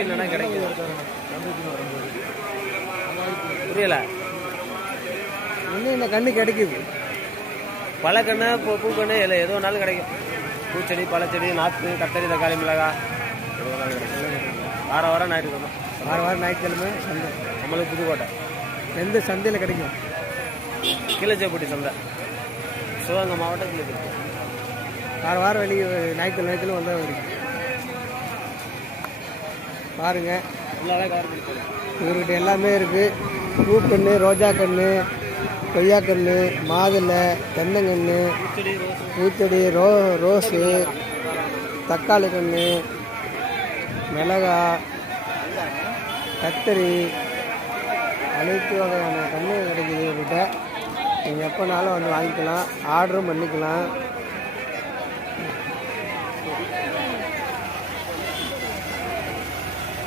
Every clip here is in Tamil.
இல்லைன்னா கிடைக்கும். புரியல. இன்னும் இந்த கண்ணு கிடைக்குது. பழக்கண்ணு பூக்கண்ணு இல்லை எது வேணாலும் கிடைக்கும். பூச்செடி, பழச்செடி, நாற்று, கத்தரி, தக்காளி, மிளகாய் எது வேணாலும் கிடைக்கும். வாரம் ஞாயிற்றுக்கிழமை. வாரம் ஞாயிற்றுக்கிழமை சந்தை. நம்மளுக்கு புதுக்கோட்டை. எந்த சந்தையில் கிடைக்கும்? கீழச்சேப்பட்டி சந்தை, சிவகங்கை மாவட்டம் கீழச்சேப்பட்டி. வாரம் வெளியே ஞாயிற்றுக்கிழமை வந்தால் கிடைக்கும். பாருங்க, இவர்கிட்ட எல்லாமே இருக்குது. பூக்கன்று, ரோஜா கன்று, கொய்யாக்கன்று, மாதுளை, தென்னங்கன்று, பூச்செடி, ரோஸு, தக்காளி கன்று, மிளகாய், கத்தரி, அனைத்து வகையான கன்று கிடைக்குது இவர்கிட்ட. நீங்கள் எப்போனாலும் வந்து வாங்கிக்கலாம், ஆர்டரும் பண்ணிக்கலாம்.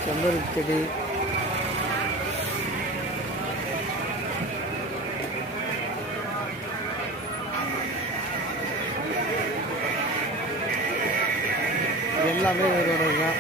செம்பருத்தி செடி, எல்லாமே இவரோட தான்.